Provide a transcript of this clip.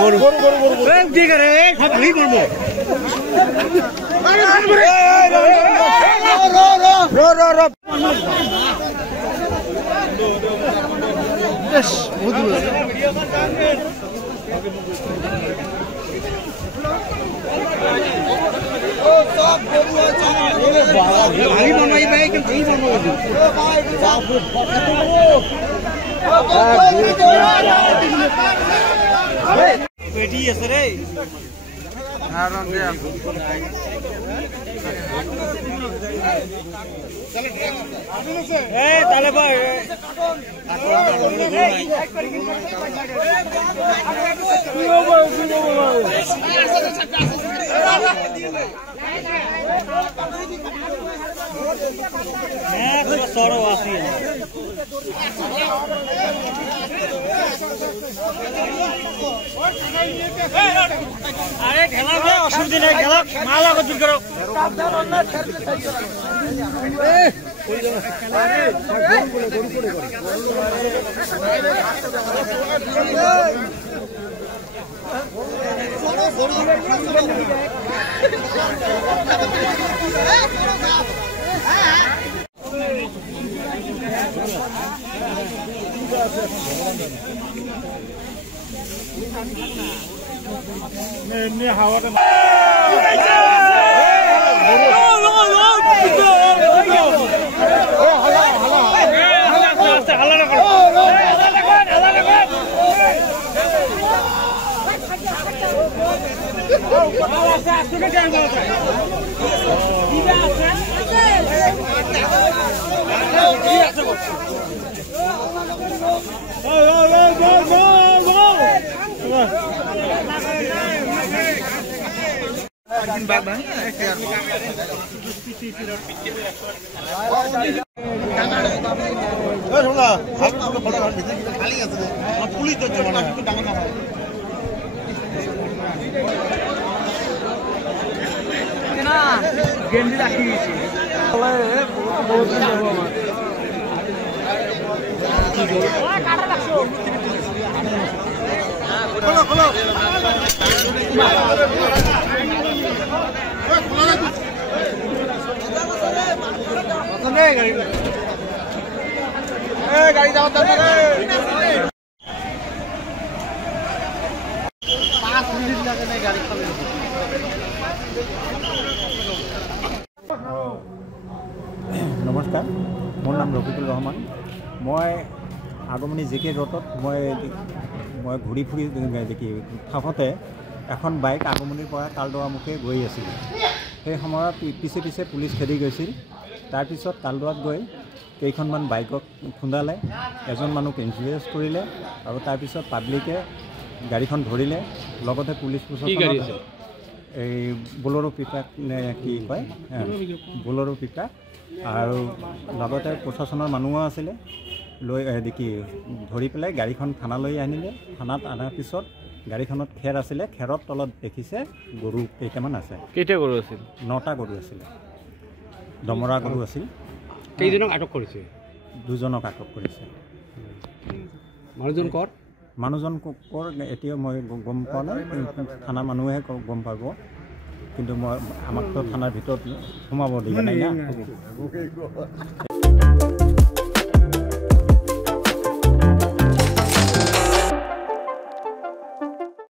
গরু গরু গরু গরু ঠিক আছে সব ভাঙি পড়বো ভাঙি বনাই ভাই কিন্তু এই পেটি আছে রে তাহলে ভাই সরো আসি আরে খেলা অসুবিধা নেই খেলা মাল আগত দূর করো হাওয়াটা পুলিশ ডাঙর না গেঞ্জি রাখি গেছি গাড়ি যাওয়ার দরকার 5 মিনিট লাগে না গাড়ি খাবে নমস্কাৰ মোৰ নাম ৰফিকুল ৰহমান মই আগমনী জেকে ৰোডত মই ঘূৰি ফুৰি দেখি থাকোঁতে এখন বাইক আগমনীৰ পৰা তালদোৱামুখে গৈ আছিল সেই সময়ত পিছে পিছে পুলিচ খেদি গৈছিল তাৰপিছত তালদোৱাত গৈ কেইখনমান বাইকক খুন্দালে এজন মানুহক ইনজুৰিয়াছ কৰিলে আৰু তাৰপিছত পাব্লিকে গাড়ীখন ধৰিলে লগতে পুলিচ প্ৰশাসন এই বলেৰো পিকআপ নে কি কয় বলেৰো পিকআপ আৰু লগতে প্ৰশাসনৰ মানুহো আছিলে লৈ দেখি ধৰি পেলাই গাড়ীখন থানালৈ আনিলে থানাত অনাৰ পিছত গাড়ীখনত খেৰ আছিলে খেৰৰ তলত দেখিছে গৰু কেইটামান আছে কেইটা গৰু আছিল 9টা গৰু আছিলে দমৰা গৰু আছিল কেইজনক আটক কৰিছে দুজনক আটক কৰিছে মানুহজন কৰ এতিয়া মই গম পোৱা নাই থানা মানুহে গম পাব কিন্তু মই আমাকতো থানাৰ ভিতৰত সোমাব দিয়া নাই না